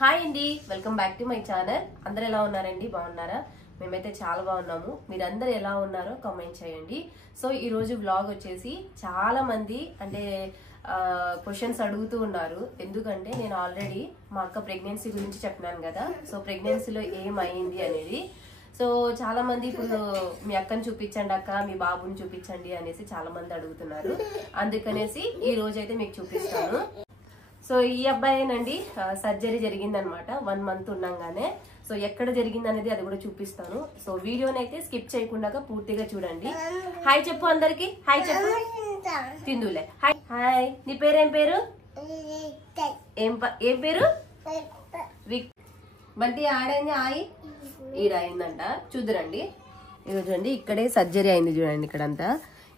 Hi అండి, welcome back to my channel. అందరు ఎలా ఉన్నారండి? బాగున్నారా? మేమైతే చాలా బాగున్నాము. మీరందరూ ఎలా ఉన్నారో కామెంట్ చేయండి. సో ఈ రోజు వ్లాగ్ వచ్చేసి చాలా మంది అంటే క్వశ్చన్స్ అడుగుతూ ఉన్నారు. ఎందుకంటే నేను ఆల్రెడీ మా అక్క ప్రెగ్నెన్సీ గురించి చెప్పినాను కదా. సో ప్రెగ్నెన్సీలో ఏమైంది అనేది. సో చాలా మంది ఇప్పుడు మీ అక్కని చూపించండి అక్క, మీ బాబుని చూపించండి అనేసి చాలా మంది అడుగుతున్నారు. అందుకనేసి ఈ రోజు అయితే మీకు చూపిస్తాను. సో ఈ అబ్బాయినండి సర్జరీ జరిగిందనమాట 1 మంత్ ఉన్నాగానే. సో ఎక్కడ జరిగింది అనేది అది కూడా చూపిస్తాను. సో వీడియోని అయితే స్కిప్ చేయకుండా పూర్తిగా చూడండి. హాయ్ చెప్పు అందరికి. హాయ్ చెప్పు. తిందులే. Hi hi. నీ పేరేం పేరు? ఏం పేరు? బంటి ఆడైంది. ఆయి ఈడ అయిందంట. చూద్దురండి. ఈరోజు అండి ఇక్కడే సర్జరీ అయింది చూడండి ఇక్కడంతా.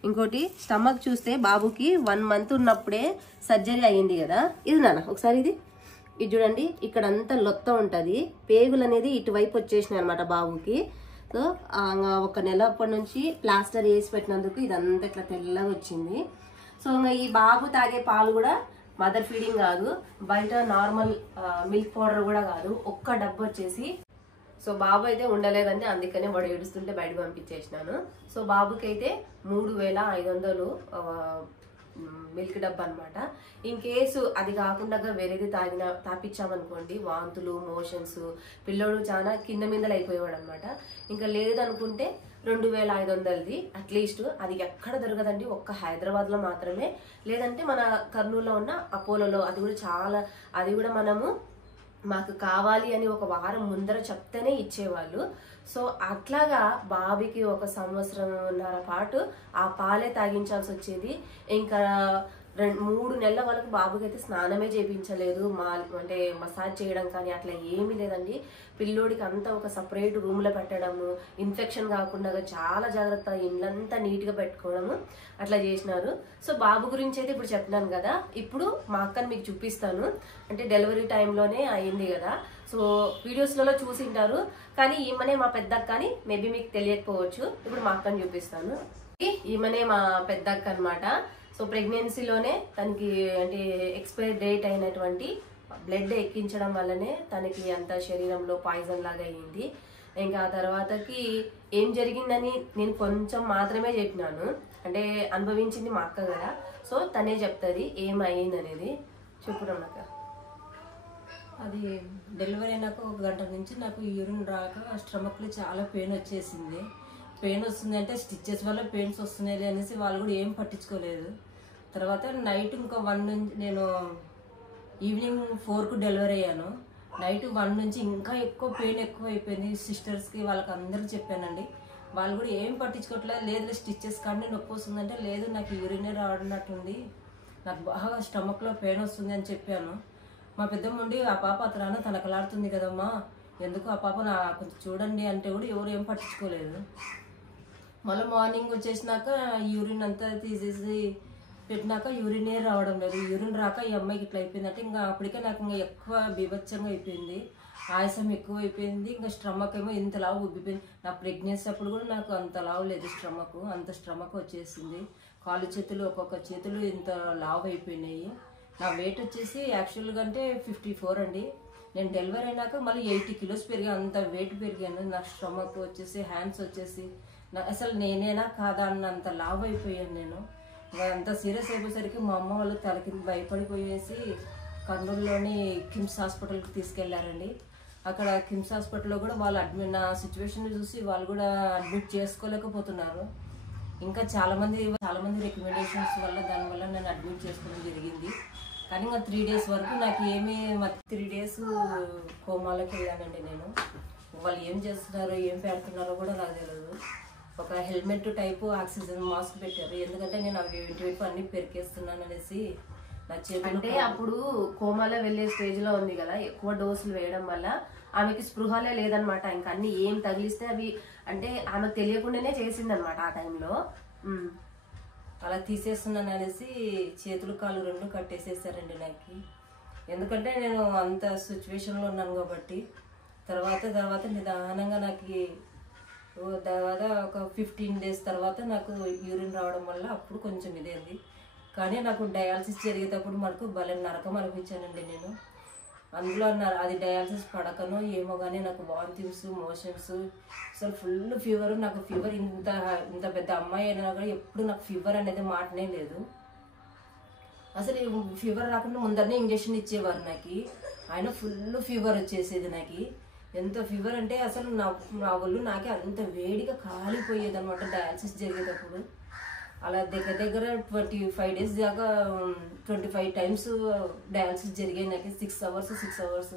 ఇంకోటి స్టమక్ చూస్తే బాబుకి 1 మంత్ ఉన్నప్పుడే సర్జరీ అయ్యింది కదా. ఇది నాన్న ఒకసారి ఇది చూడండి. ఇక్కడ అంతా లొత్త ఉంటది. పేగులు అనేది ఇటువైపు వచ్చేసినాయి అనమాట బాబుకి. సో 1 నెల అప్పటి నుంచి ప్లాస్టర్ వేసి పెట్టినందుకు ఇదంతా ఇట్లా తెల్లగా వచ్చింది. సో ఈ బాబు తాగే పాలు కూడా మదర్ ఫీడింగ్ కాదు, బయట నార్మల్ మిల్క్ పౌడర్ కూడా కాదు. ఒక్క డబ్బు వచ్చేసి సో బాబు అయితే ఉండలేదంటే అందుకనే వాడు ఏడుస్తుంటే బయటకు పంపించేసినాను. సో బాబుకి అయితే 3500 మిల్క్ డబ్బు అనమాట. ఇన్ కేసు అది కాకుండా వేరేది తాపించామనుకోండి వాంతులు మోషన్స్ పిల్లోడు చాలా కింద మీదలు అయిపోయేవాడు అనమాట. ఇంకా లేదనుకుంటే 2500ది అట్లీస్ట్. అది ఎక్కడ దొరకదండి, ఒక్క హైదరాబాద్ లో మాత్రమే. లేదంటే మన కర్నూలులో ఉన్న అపోలోలో. అది కూడా మనము మాకు కావాలి అని 1 వారం ముందర చెప్తేనే ఇచ్చేవాళ్ళు. సో అట్లాగా బాబుకి 1 సంవత్సరంన్నర పాటు ఆ పాలే తాగించాల్సి వచ్చేది. ఇంకా 3 నెలల వరకు బాబుకి అయితే స్నానమే చేయించలేదు. అంటే మసాజ్ చేయడం కానీ అట్లా ఏమీ లేదండి. పిల్లోడికి అంతా ఒక సపరేట్ రూమ్ లో పెట్టడము, ఇన్ఫెక్షన్ కాకుండా చాలా జాగ్రత్త, ఇండ్లంతా నీట్ గా పెట్టుకోవడము అట్లా చేసినారు. సో బాబు గురించి అయితే ఇప్పుడు చెప్పినాను కదా. ఇప్పుడు మా అక్కని మీకు చూపిస్తాను. అంటే డెలివరీ టైంలోనే అయింది కదా. సో వీడియోస్లలో చూసింటారు కానీ ఈమెనే మా పెద్దక్క అని మేబీ మీకు తెలియకపోవచ్చు. ఇప్పుడు మా అక్కని చూపిస్తాను. ఈమెనే మా పెద్దక్క అనమాట. సో ప్రెగ్నెన్సీలోనే తనకి అంటే ఎక్స్పైరీ డేట్ అయినటువంటి బ్లడ్ ఎక్కించడం వల్లనే తనకి అంత శరీరంలో పాయిజన్ లాగా అయ్యింది. ఇంకా ఆ తర్వాతకి ఏం జరిగిందని నేను కొంచెం మాత్రమే చెప్పినాను. అంటే అనుభవించింది మా అక్క కదా. సో తనే చెప్తుంది ఏమైంది అనేది. చెప్పుదాం అక్క. అది డెలివరీ అయినాక 1 గంట నుంచి నాకు యూరిన్ రాక స్టమక్లో చాలా పెయిన్ వచ్చేసింది. పెయిన్ వస్తుంది అంటే స్టిచ్చెస్ వల్ల పెయిన్స్ వస్తున్నాయి అనేసి వాళ్ళు కూడా ఏం పట్టించుకోలేదు. తర్వాత నైట్ ఇంకా 1 నుంచి నేను ఈవినింగ్ 4కు డెలివరీ అయ్యాను. నైట్ 1 నుంచి ఇంకా ఎక్కువ పెయిన్ ఎక్కువ అయిపోయింది. సిస్టర్స్కి వాళ్ళకి అందరికి చెప్పానండి. వాళ్ళు కూడా ఏం పట్టించుకోవట్లేదు. లేదు స్టిచ్చెస్ కానీ నొప్పి వస్తుందంటే లేదు నాకు యూరినే రావడనట్టుంది, నాకు బాగా స్టమక్లో పెయిన్ వస్తుంది అని చెప్పాను. మా పెద్దమ్మ ఉండి ఆ పాప అతను తనకలాడుతుంది కదమ్మా, ఎందుకు ఆ పాప కొంచెం చూడండి అంటే కూడా ఎవరు ఏం పట్టించుకోలేదు. మళ్ళీ మార్నింగ్ వచ్చేసినాక యూరిన్ అంతా తీసేసి పెట్టినాక యూరినే రావడం లేదు. యూరిన్ రాక ఈ అమ్మాయికి ఇట్లా అయిపోయిందంటే ఇంకా అప్పటికే నాకు ఇంకా ఎక్కువ బీభత్సంగా అయిపోయింది. ఆయాసం ఎక్కువ అయిపోయింది. ఇంకా స్టమక్ ఏమో ఇంత లావు ఉబ్బిపోయింది. నా ప్రెగ్నెన్సీ అప్పుడు కూడా నాకు అంత లావు లేదు స్టమక్, అంత స్టమక్ వచ్చేసింది. కాళ్ళు చేతులు ఒక్కొక్క చేతులు ఇంత లావు అయిపోయినాయి. నా వెయిట్ వచ్చేసి యాక్చువల్గా అంటే 54 అండి. నేను డెలివరీ అయినాక మళ్ళీ 80 కిలోస్ పెరిగాను. అంత వెయిట్ పెరిగాను. నా స్టమక్ వచ్చేసి హ్యాండ్స్ వచ్చేసి అసలు నేనేనా కాదా అన్నంత లావ్ అయిపోయాను నేను. అంత సీరియస్ అయిపోయేసరికి మా అమ్మ వాళ్ళు తల కింద భయపడిపోయేసి కర్నూలులోని కిమ్స్ హాస్పిటల్కి తీసుకెళ్లారండి. అక్కడ కిమ్స్ హాస్పిటల్లో కూడా వాళ్ళు నా సిచ్యువేషన్ చూసి వాళ్ళు కూడా అడ్మిట్ చేసుకోలేకపోతున్నారు. ఇంకా చాలా మంది రికమెండేషన్స్ వల్ల దానివల్ల నేను అడ్మిట్ చేసుకోవడం జరిగింది. కానీ ఇంకా 3 డేస్ వరకు నాకు 3 డేస్ కోమాలోకి వెళ్ళానండి నేను. వాళ్ళు ఏం చేస్తున్నారో ఏం పెడుతున్నారో కూడా నాకు తెలియదు. ఒక హెల్మెట్ టైపు ఆక్సిజన్ మాస్క్ పెట్టారు. ఎందుకంటే నేను అవి అన్ని పెరికేస్తున్నాను అనేసి నా చేతులు. అంటే అప్పుడు కోమాలో వెళ్లే స్టేజ్ లో ఉంది కదా, ఎక్కువ డోసులు వేయడం వల్ల ఆమెకి స్పృహలే లేదనమాట. ఇంకా అన్ని ఏం తగిలిస్తే అవి అంటే ఆమెకు తెలియకుండానే చేసిందనమాట ఆ టైంలో. అలా తీసేస్తున్నాను అనేసి చేతులు కాళ్ళు 2 కట్టేసేసారండి నాకు. ఎందుకంటే నేను అంత సిచ్యువేషన్లో ఉన్నాను కాబట్టి. తర్వాత నిదానంగా నాకు తర్వాత ఒక 15 డేస్ తర్వాత నాకు యూరిన్ రావడం వల్ల అప్పుడు కొంచెం ఇదేంది. కానీ నాకు డయాలసిస్ జరిగేటప్పుడు మనకు భలే నరకం అనిపించానండి నేను. అందులో అన్నారు అది డయాలసిస్ పడకనో ఏమో కానీ నాకు వామిటింగ్స్ మోషన్స్ అసలు ఫుల్ ఫీవర్. నాకు ఫీవర్ ఇంత ఇంత పెద్ద అమ్మాయి అయినా కూడా ఎప్పుడు నాకు ఫీవర్ అనేది మాటనే లేదు. అసలు ఫీవర్ రాకుండా ముందరనే ఇంజక్షన్ ఇచ్చేవారు నాకు. ఆయన ఫుల్ ఫీవర్ వచ్చేసేది నాకు. ఎంత ఫీవర్ అంటే అసలు నా ఒళ్ళు నాకే అంత వేడిగా కాలిపోయేది అనమాట డయాలసిస్ జరిగేటప్పుడు. అలా దగ్గర దగ్గర 25 days దాకా 25 times డయాలసిస్ జరిగాయి నాకు. 6 hours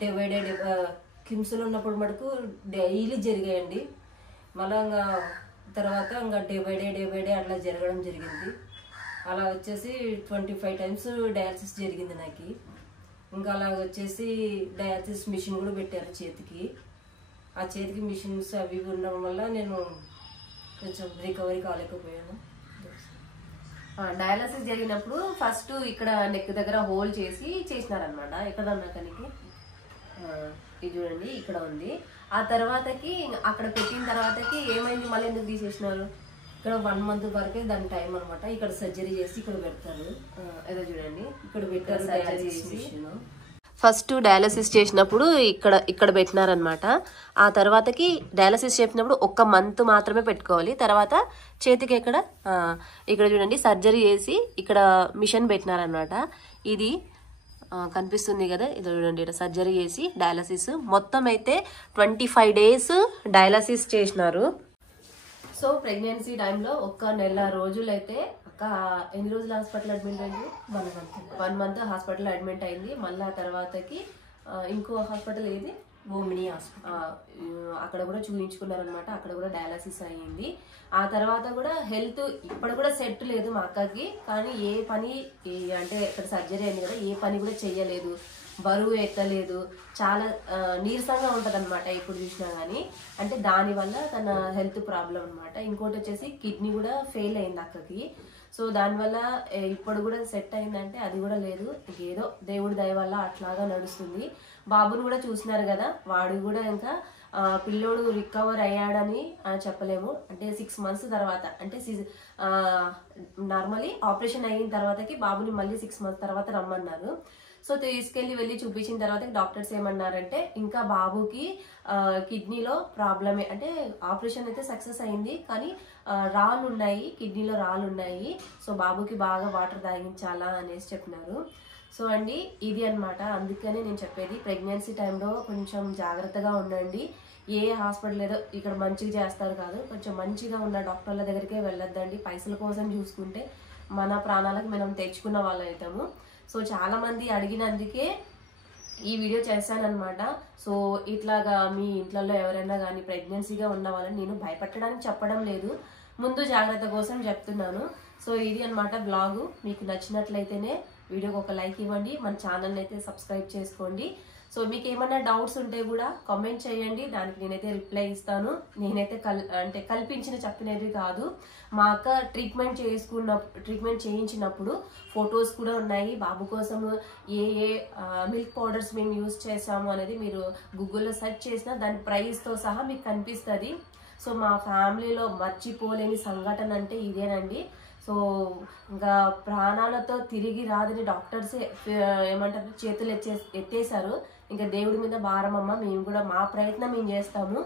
డే బై డే. కిమ్స్లో ఉన్నప్పుడు మటుకు డైలీ జరిగాయండి. మళ్ళీ ఇంకా తర్వాత ఇంకా డే బై డే అట్లా జరగడం జరిగింది. అలా వచ్చేసి 25 times డయాలసిస్ జరిగింది నాకు. ఇంకా అలా వచ్చేసి డయాలసిస్ మిషన్ కూడా పెట్టారు చేతికి. ఆ చేతికి మిషన్స్ అవి ఉండడం వల్ల నేను కొంచెం రికవరీ కాలేకపోయాను. డయాలసిస్ జరిగినప్పుడు ఫస్ట్ ఇక్కడ నెక్ దగ్గర హోల్ చేసినారనమాట. ఎక్కడ నాకనికి ఇది చూడండి ఇక్కడ ఉంది. ఆ తర్వాతకి అక్కడ పెట్టిన తర్వాతకి ఏమైంది, మళ్ళీ ఎందుకు తీసేసినారు? ఇక్కడ 1 month వరకే దాని టైం అనమాట. ఇక్కడ సర్జరీ చేసి ఇక్కడ పెడతారు. ఏదో చూడండి ఇక్కడ పెట్టారు డయాలసిస్ మిషన్. ఫస్ట్ డయాలసిస్ చేసినప్పుడు ఇక్కడ పెట్టినారనమాట. ఆ తర్వాతకి డయాలసిస్ చేసినప్పుడు 1 month మాత్రమే పెట్టుకోవాలి. తర్వాత చేతికి ఇక్కడ చూడండి సర్జరీ చేసి ఇక్కడ మిషన్ పెట్టినారనమాట. ఇది కనిపిస్తుంది కదా, ఇది చూడండి ఇక్కడ సర్జరీ చేసి డయాలసిస్ మొత్తం అయితే 25 days డయాలసిస్ చేసినారు. సో ప్రెగ్నెన్సీ టైంలో 1 నెల రోజులు అయితే ఎన్ని రోజులు హాస్పిటల్ అడ్మిట్ అయింది? 1 month హాస్పిటల్ అడ్మిట్ అయింది. మళ్ళీ తర్వాతకి ఇంకో హాస్పిటల్ ఏది, ఓమిని హాస్పిటల్, అక్కడ కూడా చూపించుకున్నారనమాట. అక్కడ కూడా డయాలసిస్ అయ్యింది. ఆ తర్వాత కూడా హెల్త్ ఇప్పుడు కూడా సెట్ లేదు మా అక్కకి. కానీ ఏ పని అంటే ఇక్కడ సర్జరీ అయింది కదా, ఏ పని కూడా చెయ్యలేదు, బరువు ఎత్తలేదు, చాలా నీరసంగా ఉంటుంది అనమాట ఎప్పుడు చూసినా కానీ. అంటే దానివల్ల తన హెల్త్ ప్రాబ్లం అనమాట. ఇంకోటి వచ్చేసి కిడ్నీ కూడా ఫెయిల్ అయింది అక్కకి. సో దానివల్ల ఇప్పుడు కూడా సెట్ అయిందంటే అది కూడా లేదు. ఏదో దేవుడి దయ వల్ల అట్లాగా నడుస్తుంది. బాబుని కూడా చూసినారు కదా, వాడు కూడా ఇంకా పిల్లోడు రికవర్ అయ్యాడని చెప్పలేము. అంటే 6 months తర్వాత, అంటే నార్మలీ ఆపరేషన్ అయిన తర్వాతకి బాబుని మళ్ళీ 6 months తర్వాత రమ్మన్నారు. సో వెళ్ళి చూపించిన తర్వాత డాక్టర్స్ ఏమన్నారంటే ఇంకా బాబుకి కిడ్నీలో ప్రాబ్లమే, అంటే ఆపరేషన్ అయితే సక్సెస్ అయింది కానీ రాళ్ళు ఉన్నాయి, కిడ్నీలో రాళ్ళు ఉన్నాయి. సో బాబుకి బాగా వాటర్ తాగించాలా అనేసి చెప్పినారు. సో అండి ఇది అన్నమాట. అందుకనే నేను చెప్పేది ప్రెగ్నెన్సీ టైంలో కొంచెం జాగ్రత్తగా ఉండండి. ఏ హాస్పిటల్ ఏదో ఇక్కడ మంచిగా చేస్తారు కాదు, కొంచెం మంచిగా ఉన్న డాక్టర్ల దగ్గరికే వెళ్ళొద్దండి. పైసల కోసం చూసుకుంటే మన ప్రాణాలకు మనం తెచ్చుకున్న వాళ్ళు అవుతాము. సో చాలా మంది అడిగినందుకే ఈ వీడియో చేశానన్నమాట. సో ఇట్లాగా మీ ఇంట్లో ఎవరైనా కానీ ప్రెగ్నెన్సీగా ఉన్న వాళ్ళని నేను భయపెట్టడానికి చెప్పడం లేదు, ముందు జాగ్రత్త కోసం చెప్తున్నాను. సో ఇది అన్నమాట బ్లాగు. మీకు నచ్చినట్లయితేనే వీడియోకి ఒక లైక్ ఇవ్వండి, మన ఛానల్ని అయితే సబ్స్క్రైబ్ చేసుకోండి. సో మీకు ఏమైనా డౌట్స్ ఉంటే కూడా కామెంట్ చేయండి, దానికి నేనైతే రిప్లై ఇస్తాను. నేనైతే అంటే కల్పించిన చెప్పినది కాదు. మా అక్క ట్రీట్మెంట్ చేయించినప్పుడు ఫొటోస్ కూడా ఉన్నాయి. బాబు కోసం ఏ మిల్క్ పౌడర్స్ మేము యూజ్ చేసాము అనేది మీరు గూగుల్లో సెర్చ్ చేసినా దాని ప్రైస్తో సహా మీకు కనిపిస్తుంది. సో మా ఫ్యామిలీలో మర్చిపోలేని సంఘటన అంటే ఇదేనండి. సో ఇంకా ప్రాణాలతో తిరిగి రాదని డాక్టర్సే ఏమంటారు చేతులు ఎత్తేసారు. ఇంకా దేవుడి మీద భారం అమ్మ, మేము కూడా మా ప్రయత్నం మేము చేస్తాము.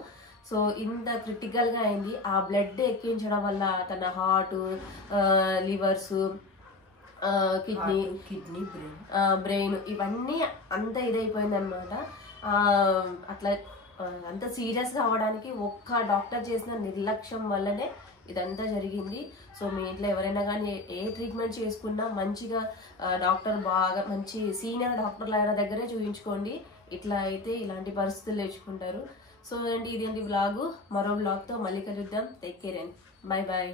సో ఇంత క్రిటికల్గా అయింది. ఆ బ్లడ్ ఎక్కించడం వల్ల తన హార్ట్, లివర్స్, కిడ్నీ బ్రెయిన్ ఇవన్నీ అంత ఇదైపోయింది అనమాట. అట్లా అంత సీరియస్గా అవ్వడానికి ఒక్క డాక్టర్ చేసిన నిర్లక్ష్యం వల్లనే ఇదంతా జరిగింది. సో మీ ఇంట్లో ఎవరైనా కానీ ఏ ట్రీట్మెంట్ చేసుకున్నా మంచిగా డాక్టర్ బాగా మంచి సీనియర్ డాక్టర్ల దగ్గరే చూపించుకోండి. ఇట్లా అయితే ఇలాంటి పరిస్థితులు తెచ్చుకుంటారు. సో అండి ఇదేంటి వ్లాగు. మరో వ్లాగ్తో మళ్ళీ కలుద్దాం. Take care and bye bye.